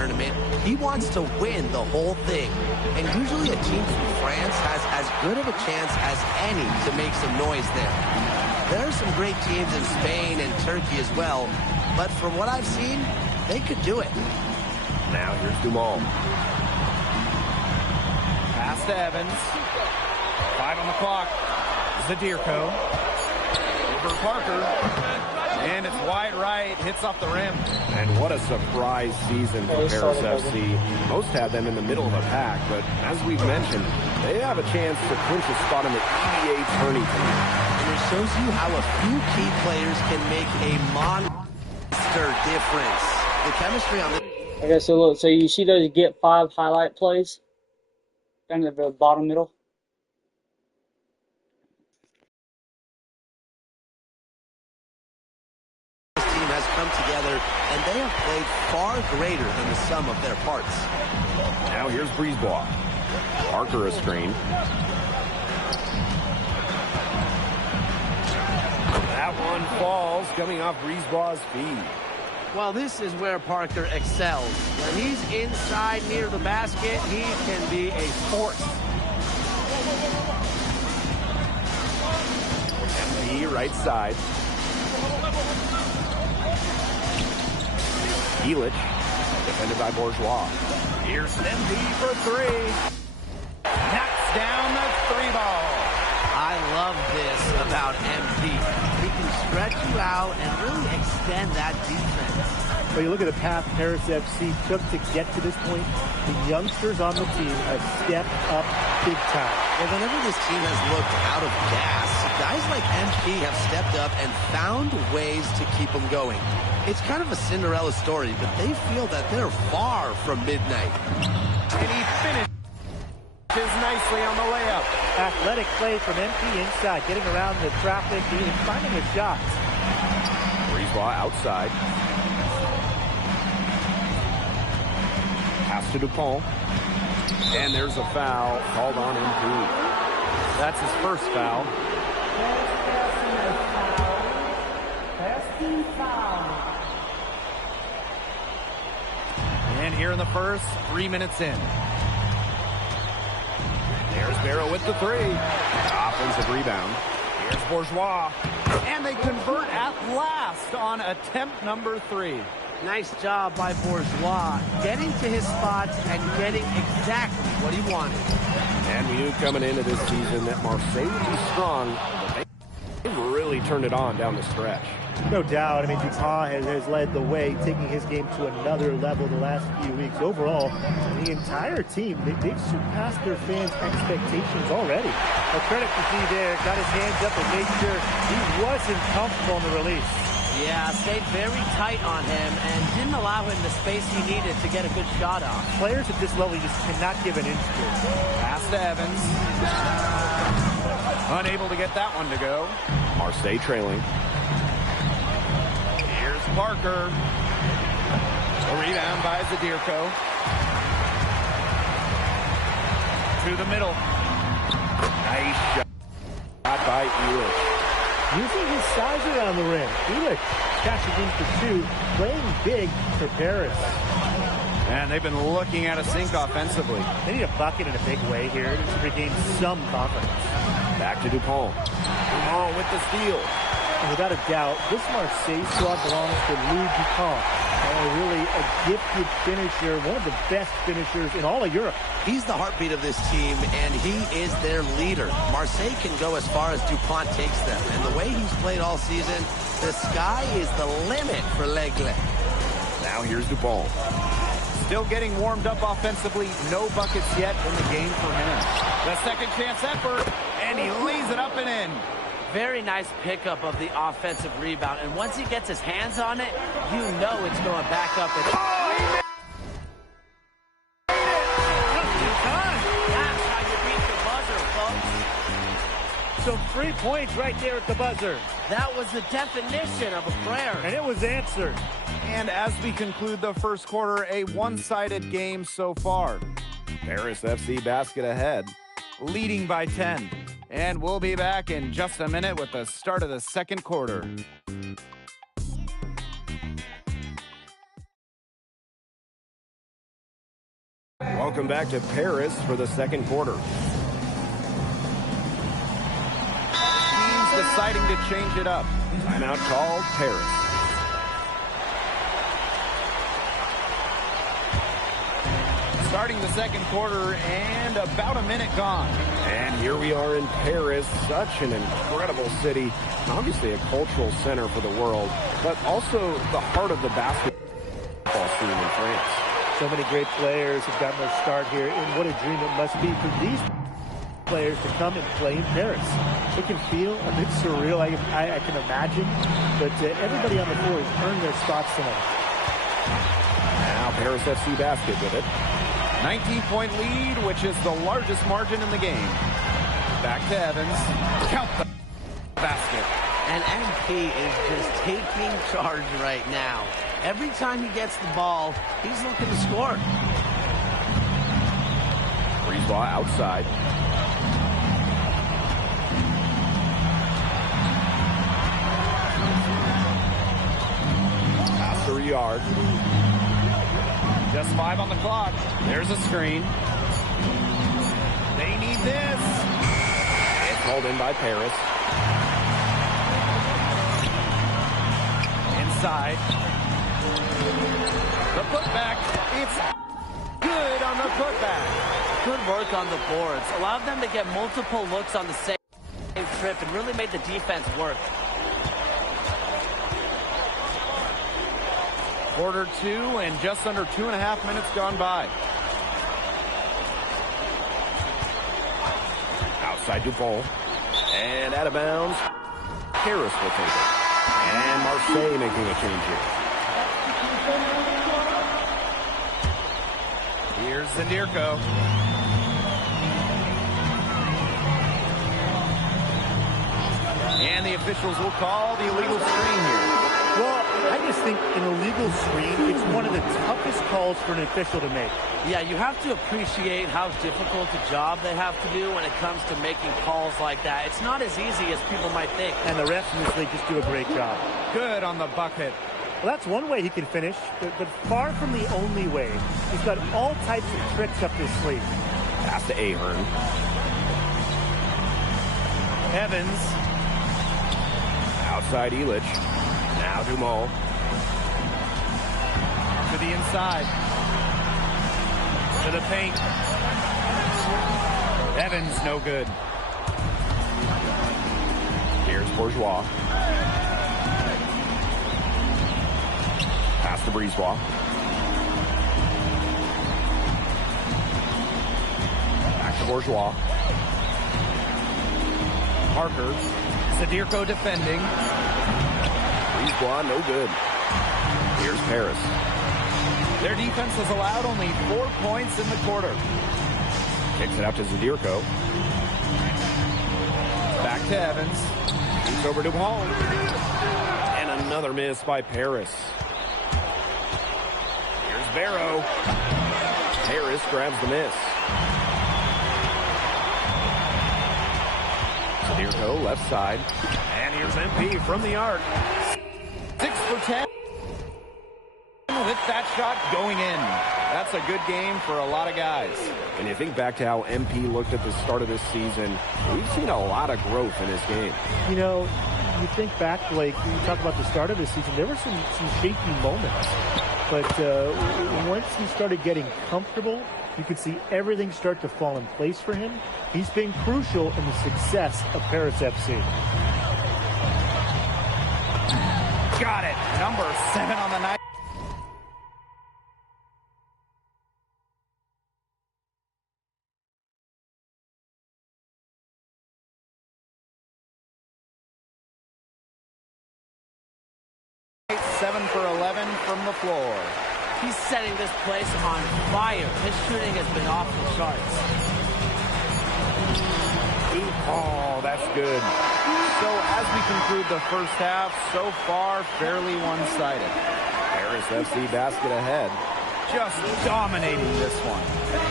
tournament. He wants to win the whole thing. And usually a team from France has as good of a chance as any to make some noise there. There are some great teams in Spain and Turkey as well, but from what I've seen, they could do it. Now here's Dumont. Pass to Evans. 5 on the clock. Zadirko. Over Parker. And it's wide right. Hits off the rim. And what a surprise season for Paris FC. Most had them in the middle of the pack, but as we've mentioned, they have a chance to clinch a spot in the EVA tourney tonight. And it shows you how a few key players can make a monster difference. The chemistry on the... Okay, so look, so you see those get 5 highlight plays down at the bottom middle? This team has come together, and they have played far greater than the sum of their parts. Now here's Brisebois. Parker a screen. That one falls, coming off Brisebois' feet. Well, this is where Parker excels. When he's inside near the basket, he can be a force. MP right side. Elic, defended by Bourgeois. Here's MP for 3. Knocks down the 3-ball. I love this about MP. He can stretch you out and really extend that defense. When you look at the path Paris FC took to get to this point, the youngsters on the team have stepped up big time. And whenever this team has looked out of gas, guys like MP have stepped up and found ways to keep them going. It's kind of a Cinderella story, but they feel that they're far from midnight. And he finishes nicely on the layup. Athletic play from MP inside, getting around the traffic and finding his shots. Brisebois outside. Pass to Dupont. And there's a foul called on MP. That's his first foul. And here in the first, 3 minutes in. There's Barrow with the 3. Offensive rebound. Here's Bourgeois. And they convert at last on attempt number 3. Nice job by Bourgeois, getting to his spots and getting exactly what he wanted. And we knew coming into this season that Marseille would be strong, but they've really turned it on down the stretch. No doubt. I mean, Dupont has led the way, taking his game to another level the last few weeks. Overall, the entire team, they've surpassed their fans' expectations already. Well, credit to D there. Got his hands up and made sure he wasn't comfortable in the release. Yeah, stayed very tight on him and didn't allow him the space he needed to get a good shot off. Players at this level, you just cannot give an inch to. Pass to Evans. Unable to get that one to go. Marseille trailing. Here's Parker. A rebound by Zadirko. To the middle. Nice shot by Elic. Using his size around the rim. Elic catching in for 2, playing big for Paris. And they've been looking at a sink offensively. They need a bucket in a big way here to regain some confidence. Back to Dupont. Dupont with the steal. And without a doubt, this Marseille squad belongs to Louis Dupont. Really a gifted finisher, one of the best finishers in all of Europe. He's the heartbeat of this team, and he is their leader. Marseille can go as far as Dupont takes them, and the way he's played all season, the sky is the limit for L'Aigle. Now here's Dupont. Still getting warmed up offensively. No buckets yet in the game for him. The second chance effort, and he lays it up and in. Very nice pickup of the offensive rebound, and once he gets his hands on it, you know it's going back up. And that's how you beat the buzzer, folks. So 3 points right there at the buzzer. That was the definition of a prayer. And it was answered. And as we conclude the first quarter, a one-sided game so far. Paris FC basket ahead. Leading by 10. And we'll be back in just a minute with the start of the second quarter. Welcome back to Paris for the second quarter. Teams deciding to change it up. Timeout called, Paris. Starting the second quarter and about a minute gone. And here we are in Paris, such an incredible city. Obviously a cultural center for the world, but also the heart of the basketball scene in France. So many great players have gotten their start here, and what a dream it must be for these players to come and play in Paris. It can feel a bit surreal, I can imagine, but everybody on the floor has earned their spots tonight. Now Paris FC basket with it. 19-point lead, which is the largest margin in the game. Back to Evans. Count the basket. And MP is just taking charge right now. Every time he gets the ball, he's looking to score. Brisebois outside. Pass to Riyard. Just 5 on the clock. There's a screen. They need this. It's called in by Paris. Inside. The putback. It's good on the putback. Good work on the boards. Allowed them to get multiple looks on the same trip and really made the defense work. Quarter 2 and just under 2.5 minutes gone by. Outside Dupont. And out of bounds. Paris will take it. And Marseille making a change here. Here's Zendirko. And the officials will call the illegal screen here. Well, I just think an illegal screen, it's one of the toughest calls for an official to make. Yeah, you have to appreciate how difficult a job they have to do when it comes to making calls like that. It's not as easy as people might think. And the refs in this league just do a great job. Good on the bucket. Well, that's one way he can finish, but far from the only way. He's got all types of tricks up his sleeve. Pass to Ahern. Evans. Outside Illich. Now Dumont. To the inside. To the paint. Evans, no good. Here's Bourgeois. Pass to Brisebois. Back to Bourgeois. Parker. Zendirko defending. Brisebois, no good. Here's Paris. Their defense has allowed only 4 points in the quarter. Kicks it out to Zendirko. Back to Evans. Shoots over to Hall. And another miss by Paris. Here's Barrow. Paris grabs the miss. Zendirko left side. And here's MP from the arc. 6 for 10. With that shot going in. That's a good game for a lot of guys. And you think back to how MP looked at the start of this season, we've seen a lot of growth in his game. You know, you think back, Blake, when you talk about the start of this season, there were some shaky moments. But once he started getting comfortable, you could see everything start to fall in place for him. He's been crucial in the success of Paris FC. Got it. Number 7 on the night. For 11 from the floor. He's setting this place on fire. His shooting has been off the charts. Oh, that's good. So as we conclude the first half, so far fairly one-sided. Paris FC basket ahead. Just dominating this one.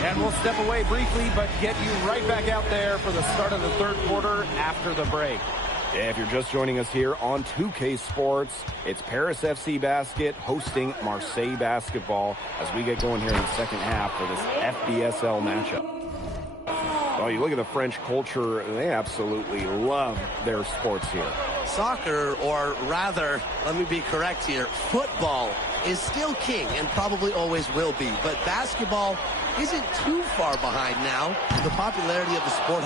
And we'll step away briefly, but get you right back out there for the start of the third quarter after the break. Yeah, if you're just joining us here on 2K Sports, it's Paris FC Basket hosting Marseille Basketball as we get going here in the second half for this FBSL matchup. Oh, you look at the French culture, they absolutely love their sports here. Soccer, or rather, let me be correct here, football is still king and probably always will be. But basketball isn't too far behind now. The popularity of the sport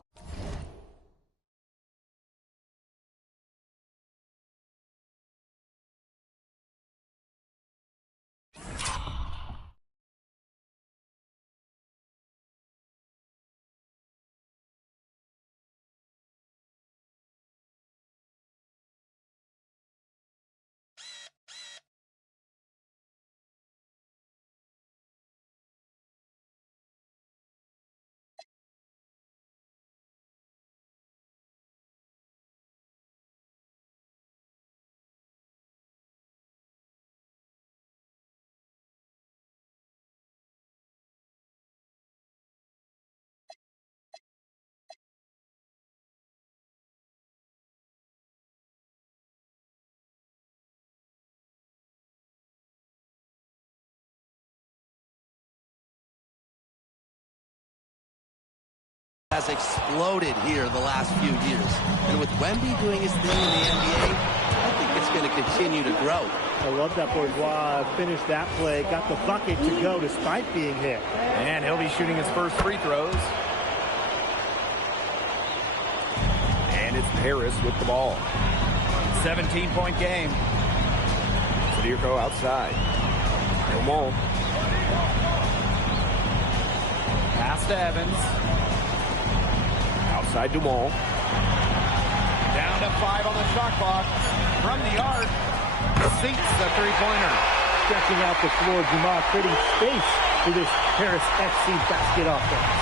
has exploded here the last few years. And with Wemby doing his thing in the NBA, I think it's going to continue to grow. I love that Bourgeois finished that play, got the bucket to go despite being hit. And he'll be shooting his first free throws. And it's Paris with the ball. 17-point game. Sadirko outside. Dumont. Pass to Evans. Outside Dumont. Down to 5 on the shot clock. From the arc, sinks the three-pointer. Stretching out the floor, Dumont creating space for this Paris FC basket offense.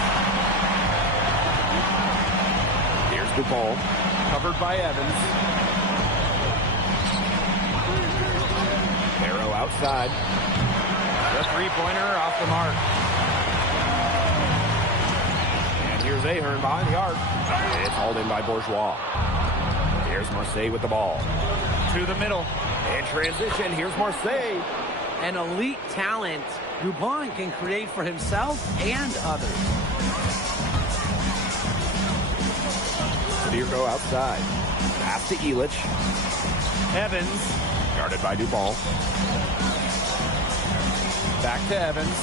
Here's Dupont. Covered by Evans. Barrow outside. The three-pointer off the mark. And here's Ahern behind the arc. It's hauled in by Bourgeois. Here's Marseille with the ball. To the middle. In transition, here's Marseille. An elite talent, Dupont can create for himself and others. Sadirko outside. Pass to Illich. Evans. Guarded by Dupont. Back to Evans.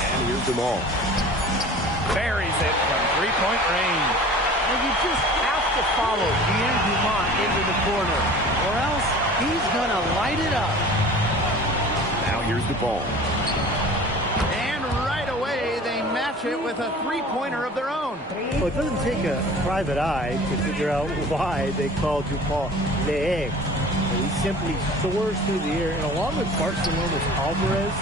And here's Dumont. Buries it from three-point range. And you just have to follow Pierre Dumont into the corner, or else he's going to light it up. Now here's Dupont. And right away, they match it with a three-pointer of their own. Well, it doesn't take a private eye to figure out why they call Dupont Le Egg. He simply soars through the air, and along with Barcelona's Alvarez,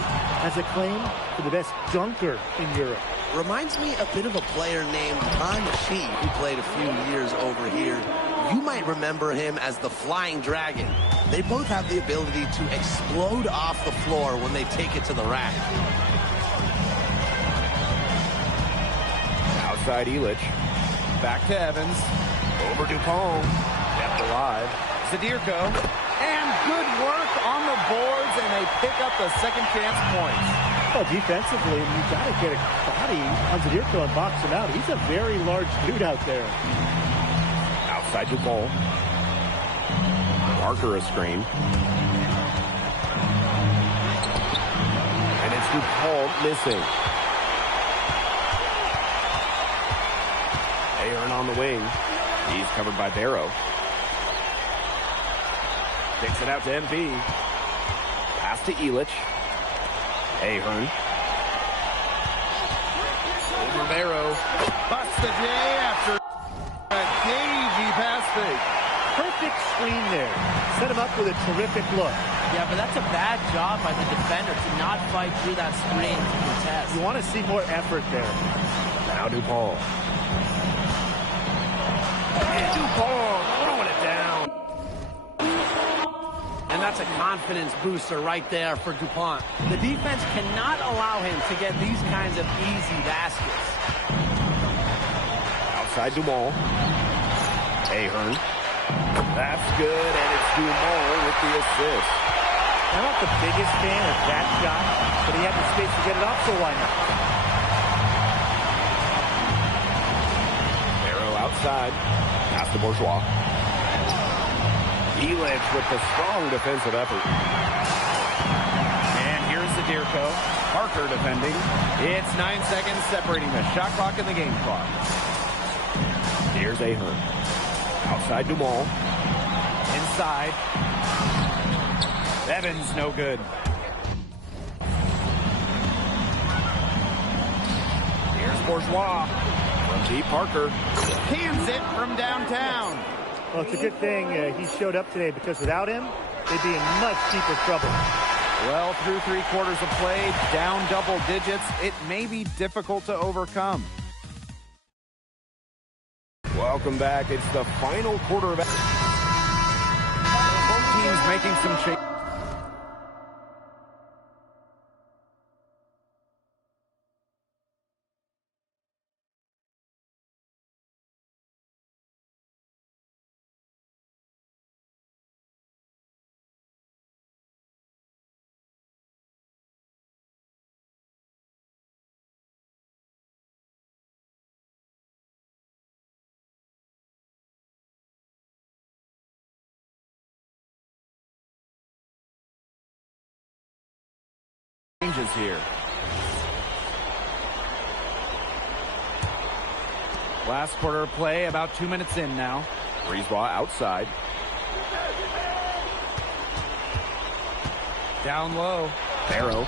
has a claim for the best dunker in Europe. Reminds me a bit of a player named Han Chi, who played a few years over here. You might remember him as the Flying Dragon. They both have the ability to explode off the floor when they take it to the rack. Outside Illich. Back to Evans. Over Dupont. Kept alive. Sadirko. And good work on the boards, and they pick up the second chance points. Well, defensively, you got to get a body on Sadirko and box him out. He's a very large dude out there. Outside Dupont. Parker a screen. And it's Dupont missing. Ahern on the wing. He's covered by Barrow. Takes it out to MP. Pass to Illich. Ahern. Over Barrow. Busts the J after a cagey pass fake. Perfect screen there. Set him up with a terrific look. Yeah, but that's a bad job by the defender to not fight through that screen to contest. You want to see more effort there. Now Dupont. And Dupont throwing it down. And that's a confidence booster right there for Dupont. The defense cannot allow him to get these kinds of easy baskets. Outside Dumont. Ahern. That's good, and it's Dumont with the assist. I'm not the biggest fan of that shot, but he had the space to get it off, so why not? Barrow outside. Pass to Bourgeois. Elich with the strong defensive effort. And here's the Deerco. Parker defending. It's 9 seconds separating the shot clock and the game clock. Here's Ahern. Outside Dumont. Inside. Evans, no good. Here's Bourgeois. From deep, Parker. Cans it from downtown. Well, it's a good thing he showed up today, because without him, they'd be in much deeper trouble. Well, through 3 quarters of play, down double digits, it may be difficult to overcome. Welcome back. It's the final quarter of... Both teams making some changes. Here. Last quarter of play, about 2 minutes in now. Brisebois outside. Down low. Barrow.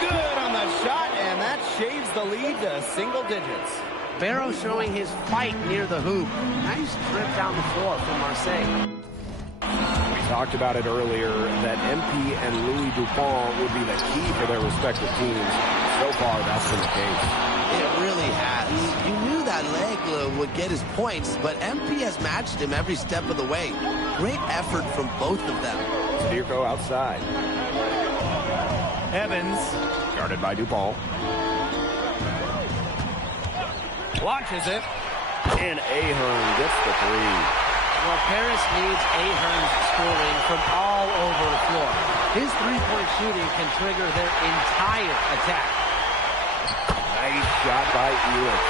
Good on the shot, and that shaves the lead to single digits. Barrow showing his fight near the hoop. Nice trip down the floor from Marseille. We talked about it earlier that MP and Louis Dupont would be the key for their respective teams. So far, that's been the case. It really has. You knew that L'Aigle would get his points, but MP has matched him every step of the way. Great effort from both of them. Deerco outside. Evans. Guarded by Dupont. Launches it. And Ahern gets the three. Well, Paris needs Ahern's scoring from all over the floor. His three-point shooting can trigger their entire attack. Nice shot by Elich.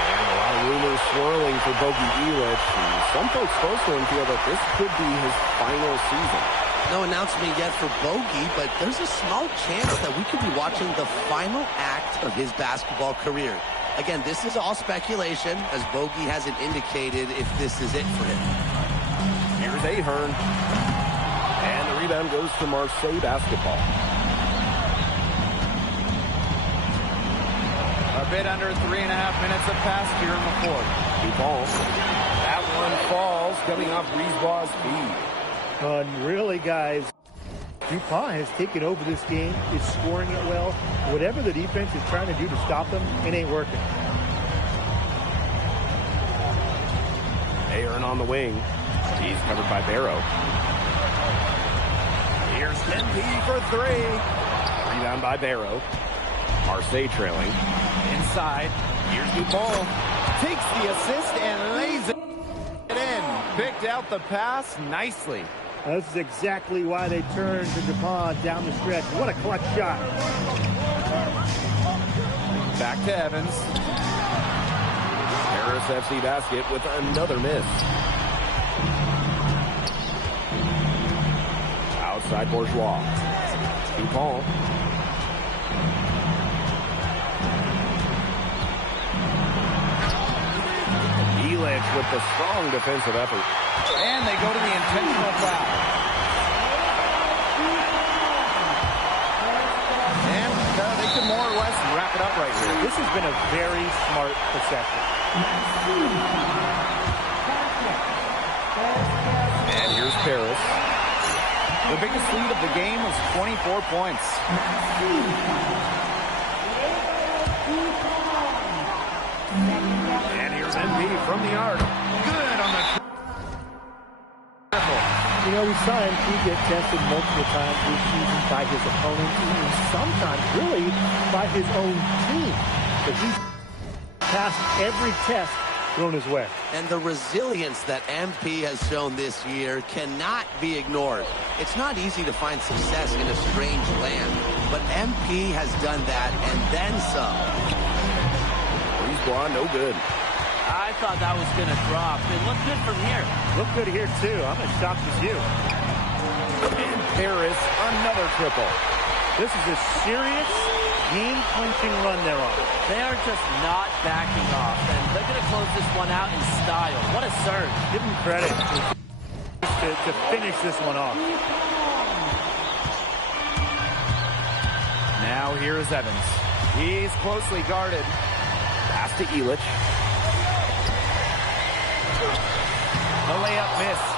And a lot of rumors swirling for Bogey Elich. And some folks close to him feel that this could be his final season. No announcement yet for Bogey, but there's a small chance that we could be watching the final act of his basketball career. Again, this is all speculation, as Bogey hasn't indicated if this is it for him. Here's Ahern. And the rebound goes to Marseille basketball. A bit under 3.5 minutes have passed here in the fourth. Dupont. That one falls, coming off Brisebois' feed. And really, guys, DuPont has taken over this game, is scoring it well. Whatever the defense is trying to do to stop them, it ain't working. Ahern on the wing. He's covered by Barrow. Here's MP for three. Rebound by Barrow. Marseille trailing. Inside. Here's Dupont. Takes the assist and lays it in. Picked out the pass nicely. That's exactly why they turned to DuPont down the stretch. What a clutch shot. Back to Evans. Paris FC basket with another miss. Outside Bourgeois. Dupont. Elich with the strong defensive effort. And they go to the intentional foul. And they can more or less wrap it up right here. This has been a very smart possession. And here's Paris. The biggest lead of the game was 24 points. And here's MP from the arc. Good on the triple. You know, we saw MP get tested multiple times this season by his opponents, and sometimes really by his own team. But he's passed every test thrown his way. And the resilience that MP has shown this year cannot be ignored. It's not easy to find success in a strange land, but MP has done that and then some. Breeze Blah, no good. I thought that was going to drop. It looked good from here. Look good here, too. I'm as shocked as you. And Paris, another triple. This is a serious game-clinching run they're on. They are just not backing off, and they're going to close this one out in style. What a serve. Give them credit to finish this one off. Now here is Evans. He's closely guarded. Pass to Elich. The layup missed.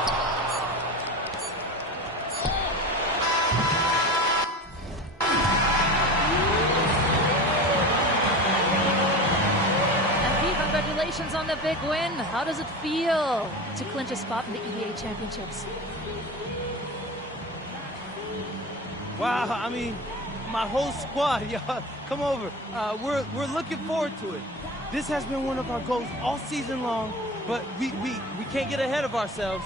Congratulations on the big win. How does it feel to clinch a spot in the EBA championships? Wow, I mean, my whole squad, y'all, come over. We're looking forward to it. This has been one of our goals all season long, but we can't get ahead of ourselves.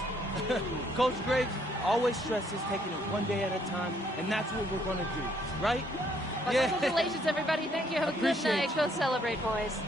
Coach Graves always stresses taking it one day at a time, and that's what we're going to do, right? Well, yeah. Congratulations, everybody. Thank you. Have a good night. Go celebrate, boys.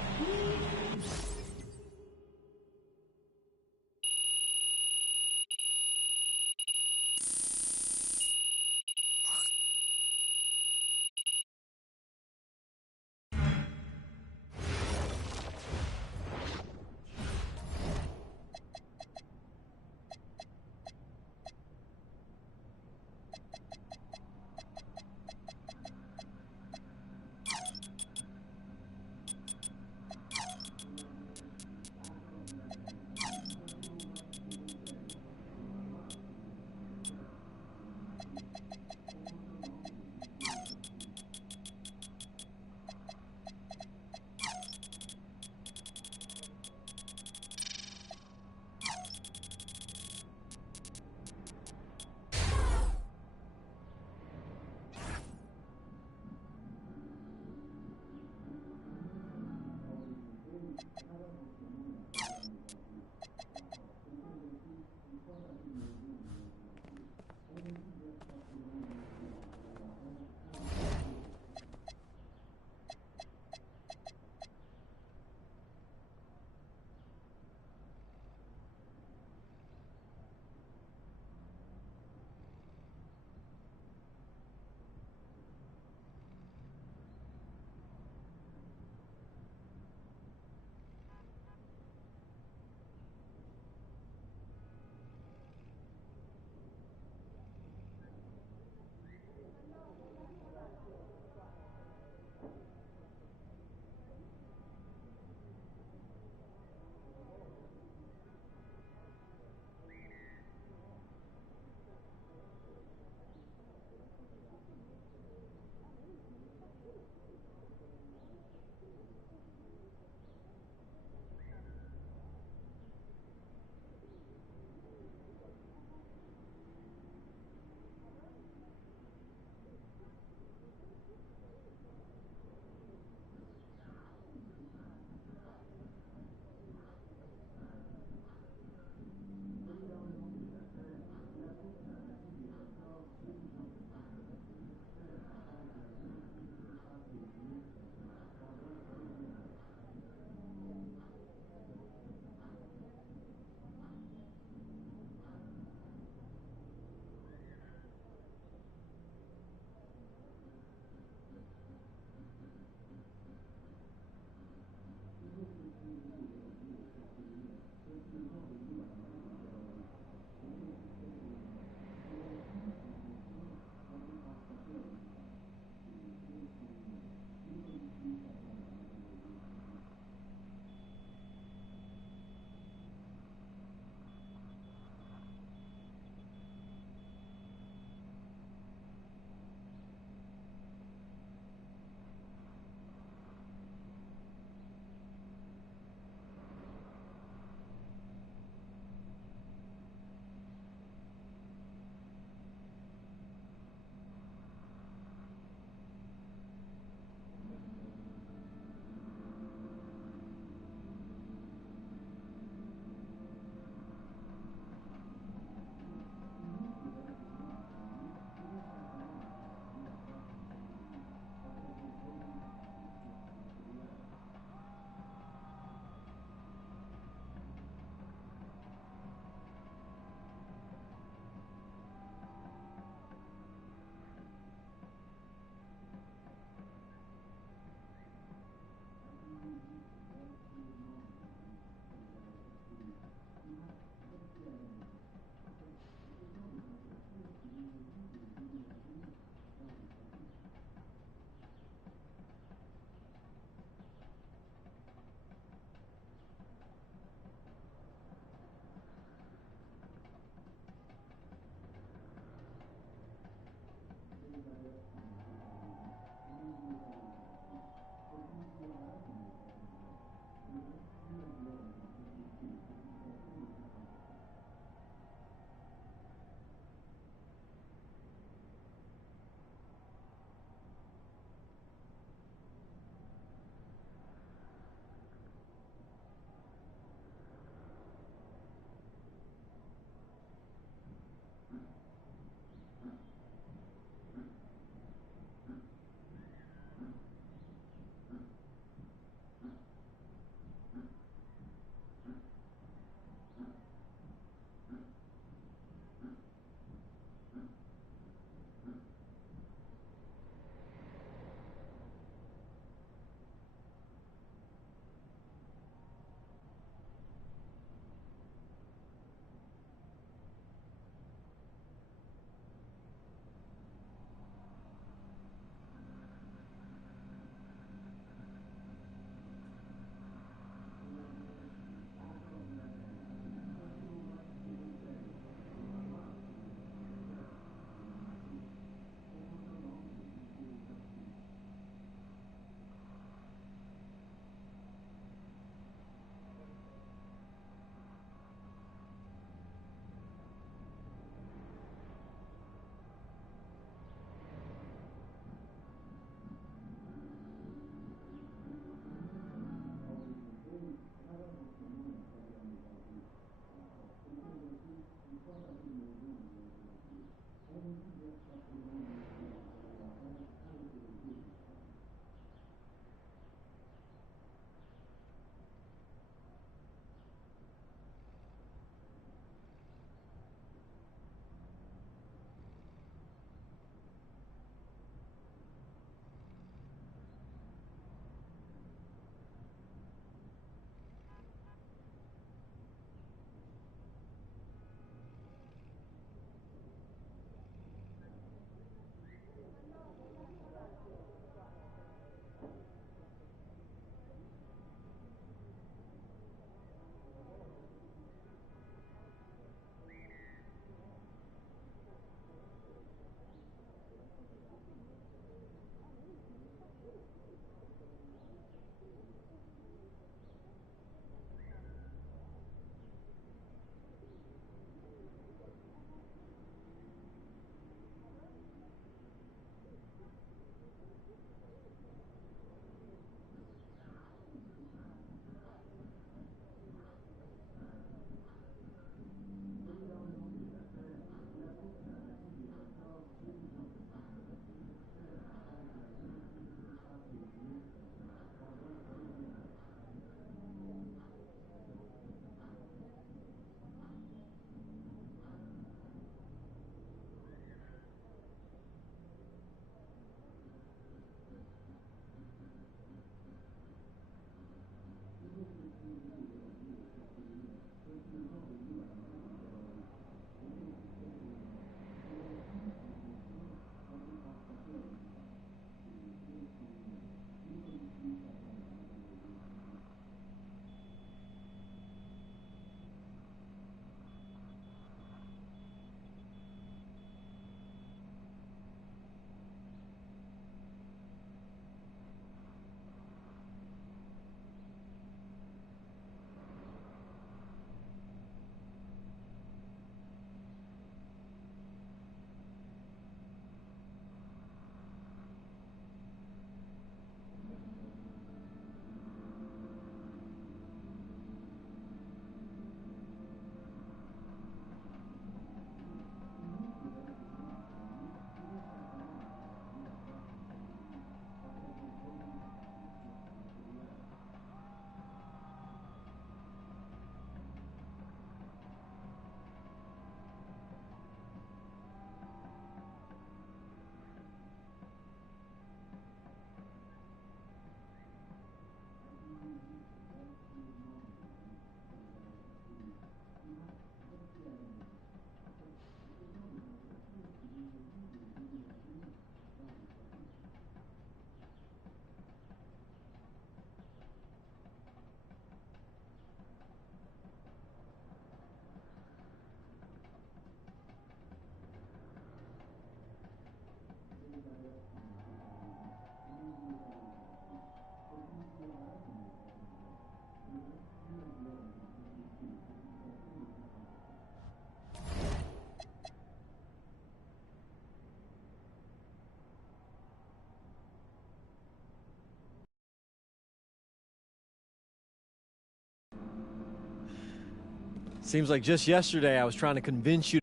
Seems like just yesterday I was trying to convince you.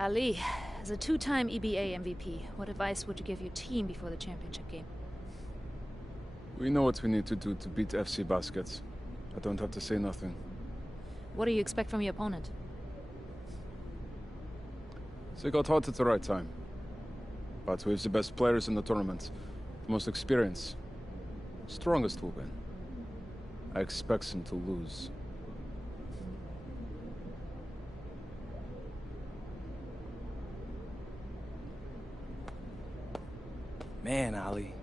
Ali, as a two-time EBA MVP, what advice would you give your team before the championship game? We know what we need to do to beat FC Baskets. I don't have to say nothing. What do you expect from your opponent? They got hot at the right time. But we have the best players in the tournament. The most experience. Strongest will win. I expect them to lose. Man, Ali,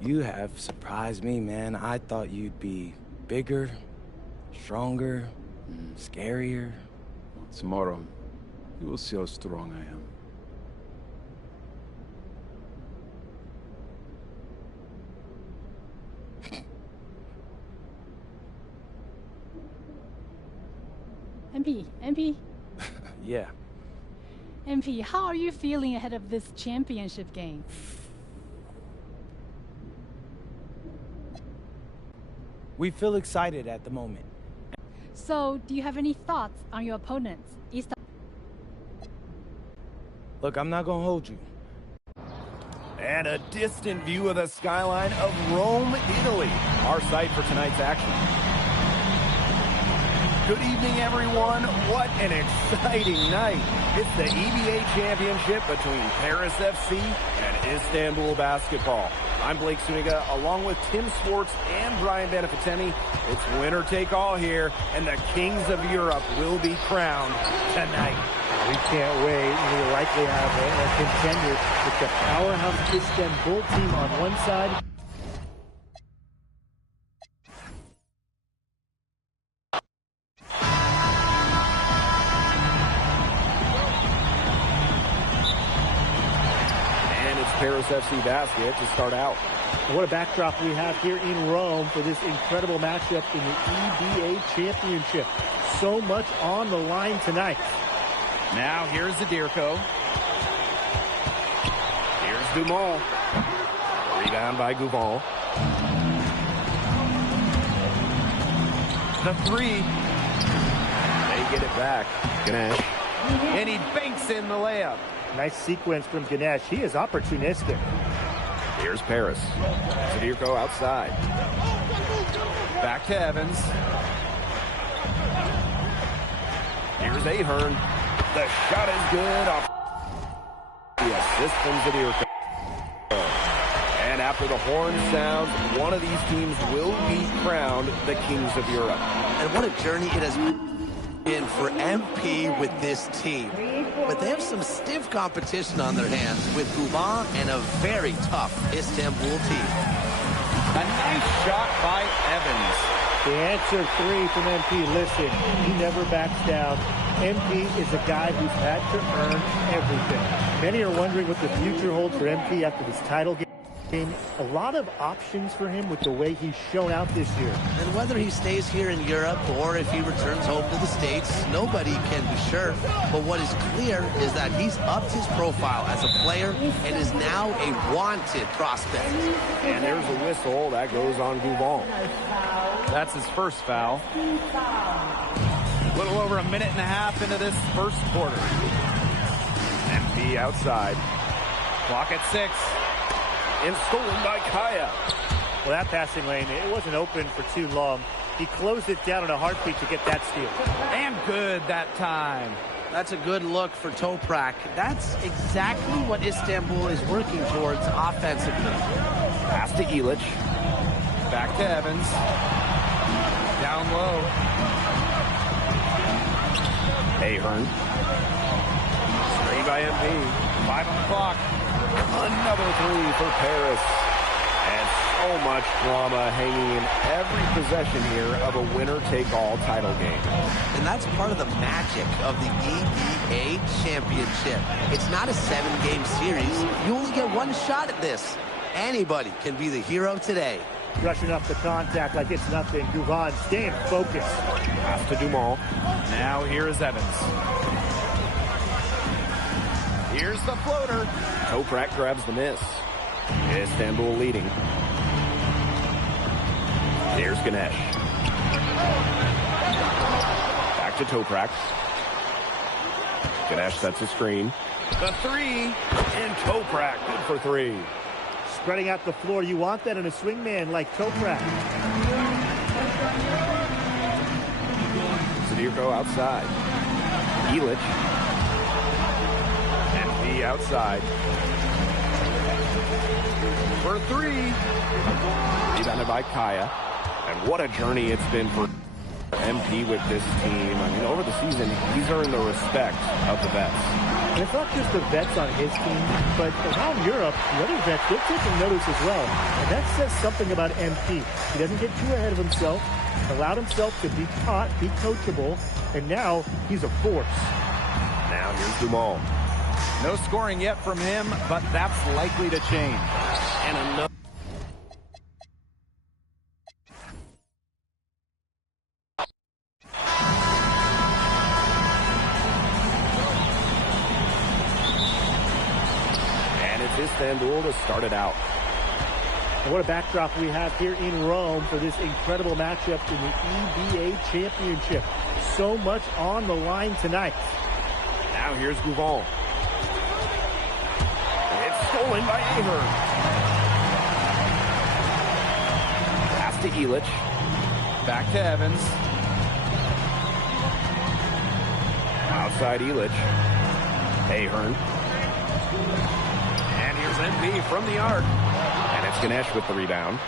you have surprised me, man. I thought you'd be bigger, stronger, scarier. Tomorrow, you will see how strong I am. MP? Yeah. MP, how are you feeling ahead of this championship game? We feel excited at the moment. So, do you have any thoughts on your opponents? Look, I'm not gonna hold you. And a distant view of the skyline of Rome, Italy, our site for tonight's action. Good evening, everyone. What an exciting night. It's the EBA Championship between Paris FC and Istanbul Basketball. I'm Blake Suniga, along with Tim Swartz and Brian Beneficeni. It's winner take all here, and the kings of Europe will be crowned tonight. We can't wait. We likely have a contender with the powerhouse Istanbul team on one side. Paris FC Basket to start out. What a backdrop we have here in Rome for this incredible matchup in the EBA Championship. So much on the line tonight. Now here's Zadirko. Here's Dumont. Rebound by Gouval. The three. They get it back. Ganesh. And he banks in the layup. Nice sequence from Ganesh. He is opportunistic. Here's Paris. Zadirko outside. Back to Evans. Here's Ahern. The shot is good off the assist from Zadirko. And after the horn sounds, one of these teams will be crowned the Kings of Europe. And what a journey it has been for MP with this team. But they have some stiff competition on their hands with Guban and a very tough Istanbul team. A nice shot by Evans. The answer 3 from MP. Listen, he never backs down. MP is a guy who's had to earn everything. Many are wondering what the future holds for MP after this title game. A lot of options for him with the way he's shown out this year. And whether he stays here in Europe or if he returns home to the States, nobody can be sure. But what is clear is that he's upped his profile as a player and is now a wanted prospect. And there's a whistle that goes on Guban. That's his first foul. A little over a minute and a half into this first quarter. MP outside. Clock at 6. And stolen by Kaya. Well, that passing lane, it wasn't open for too long. He closed it down in a heartbeat to get that steal. And good that time. That's a good look for Toprak. That's exactly what Istanbul is working towards offensively. Pass to Ilic. Back to Evans. Down low. Ahern. Straight by MP. 5 on the clock. Another 3 for Paris. And so much drama hanging in every possession here of a winner-take-all title game. And that's part of the magic of the EBA Championship. It's not a 7-game series. You only get one shot at this. Anybody can be the hero today. Rushing up the contact like it's nothing. Guban staying focused. Pass to Dumont. Now here is Evans. Here's the floater. Toprak grabs the miss. Istanbul leading. Here's Ganesh. Back to Toprak. Ganesh sets a screen. The 3. And Toprak good for 3. Spreading out the floor. You want that in a swingman like Toprak. Zadirko outside. Ilic. MP outside. For 3. Rebounded by Kaya. And what a journey it's been for MP with this team. I mean, over the season, he's earned the respect of the vets. And it's not just the vets on his team, but around Europe, the other vets, they're taking notice as well. And that says something about MP. He doesn't get too ahead of himself, allowed himself to be taught, be coachable, and now he's a force. Now here's Dumont. No scoring yet from him, but that's likely to change. And another. Istanbul to start it out. And what a backdrop we have here in Rome for this incredible matchup in the EBA Championship. So much on the line tonight. Now here's Guban. It's stolen by Ahern. Pass to Ilic. Back to Evans. Outside Ilic. Ahern. MP from the arc. And it's Ganesh with the rebound.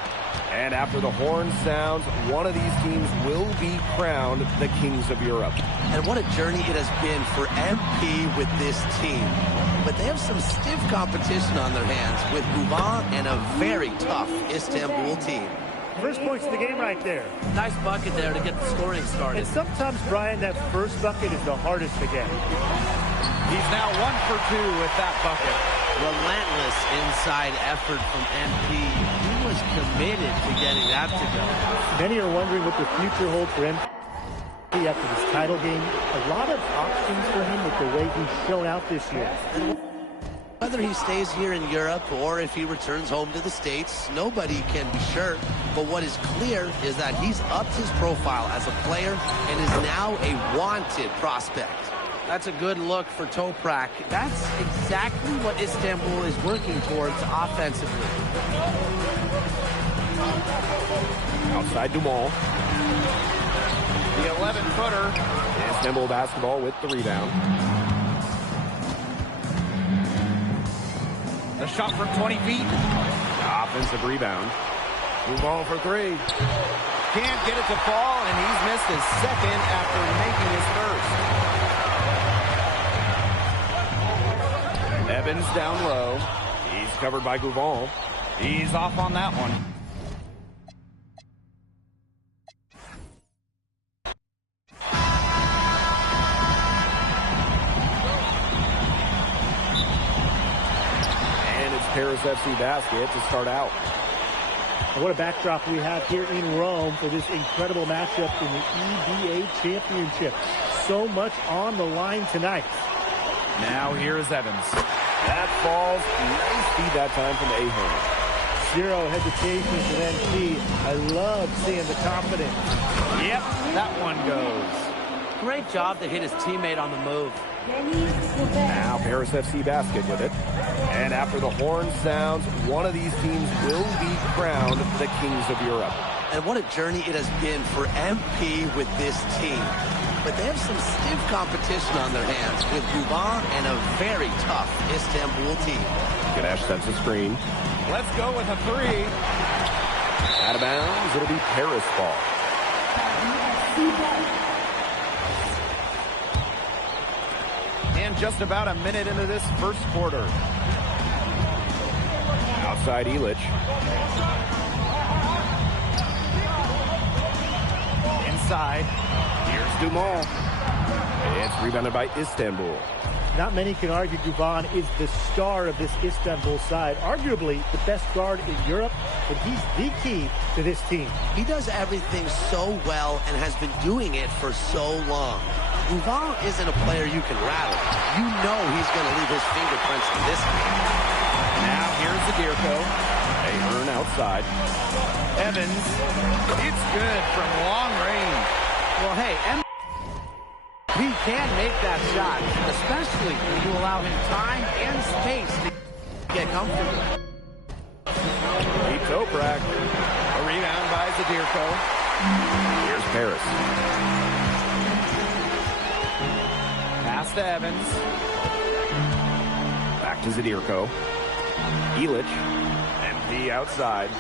And after the horn sounds, one of these teams will be crowned the Kings of Europe. And what a journey it has been for MP with this team. But they have some stiff competition on their hands with Guban and a very tough Istanbul team. First points of the game right there. Nice bucket there to get the scoring started. And sometimes, Brian, that first bucket is the hardest to get. He's now 1 for 2 with that bucket. Relentless inside effort from MP. He was committed to getting that to go. Many are wondering what the future holds for MP after this title game. A lot of options for him with the way he's shown out this year. Whether he stays here in Europe or if he returns home to the States, nobody can be sure. But what is clear is that he's upped his profile as a player and is now a wanted prospect. That's a good look for Toprak. That's exactly what Istanbul is working towards offensively. Outside Dumont. The 11-footer. Istanbul basketball with the rebound. The shot from 20 feet. Offensive rebound. Gouvan for three. Can't get it to fall, and he's missed his second after making his first. Evans down low. He's covered by Gouvan. He's off on that one. And it's Paris FC basket to start out. What a backdrop we have here in Rome for this incredible matchup in the EBA Championship. So much on the line tonight. Now here is Evans. That falls. Nice feed that time from Ahern. Zero hesitation for MP. I love seeing the confidence. Yep, that one goes. Great job to hit his teammate on the move. Now Paris FC basket with it. And after the horn sounds, one of these teams will be crowned the Kings of Europe. And what a journey it has been for MP with this team. But they have some stiff competition on their hands with Gouvan and a very tough Istanbul team. Ganesh sets a screen. Let's go with a three. Out of bounds, it'll be Paris ball. And just about a minute into this first quarter. Outside Ilic. Inside. Here's Dumont. It's rebounded by Istanbul. Not many can argue Gouvan is the star of this Istanbul side. Arguably the best guard in Europe, but he's the key to this team. He does everything so well and has been doing it for so long. Gouvan isn't a player you can rattle. You know he's going to leave his fingerprints in this game. Now here's Zadirko. Ahern outside. Evans. It's good from long range. Well, hey, he can make that shot, especially when you allow him time and space to get comfortable. Deep Toprak. A rebound by Zadirko. Here's Paris. Pass to Evans. Back to Zadirko. Ilic. MP outside.